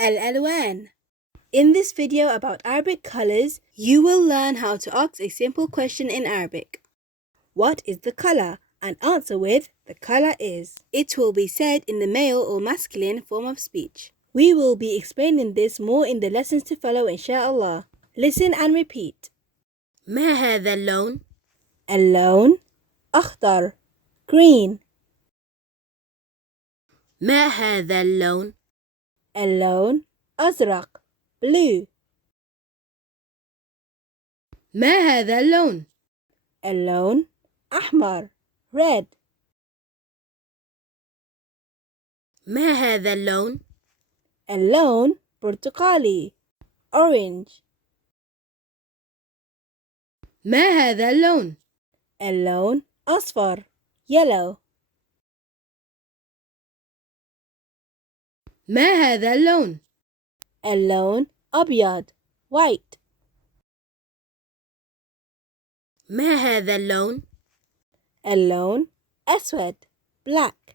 Al-Alwaan. In this video about Arabic colors, you will learn how to ask a simple question in Arabic. What is the color? And answer with, the color is. It will be said in the male or masculine form of speech. We will be explaining this more in the lessons to follow, inshallah. Listen and repeat. ما هذا اللون؟ اللون أخضر, green. ما هذا اللون؟ اللون أزرق, blue. ما هذا اللون؟ اللون أحمر, red. ما هذا اللون؟ اللون برتقالي, orange. ما هذا اللون؟ اللون أصفر, yellow. ما هذا اللون؟ اللون أبيض, white. ما هذا اللون؟ اللون أسود, black.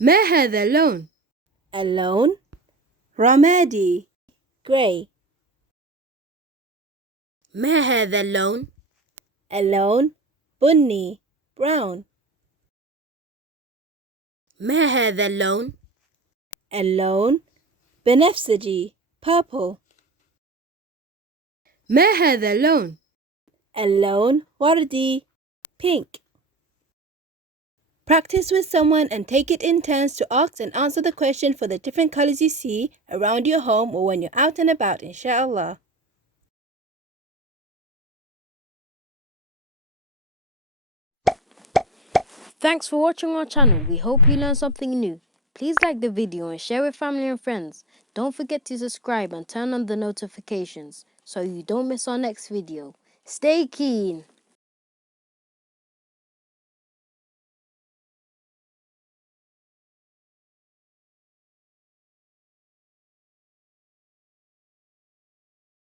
ما هذا اللون؟ اللون رمادي, grey. ما هذا اللون؟ اللون بني, brown. ما هذا اللون؟ اللون بنفسجي, purple. ما هذا اللون؟ اللون وردي, pink. Practice with someone and take it in turns to ask and answer the question for the different colors you see around your home or when you're out and about, inshallah. Thanks for watching our channel. We hope you learned something new. Please like the video and share with family and friends. Don't forget to subscribe and turn on the notifications so you don't miss our next video. Stay keen!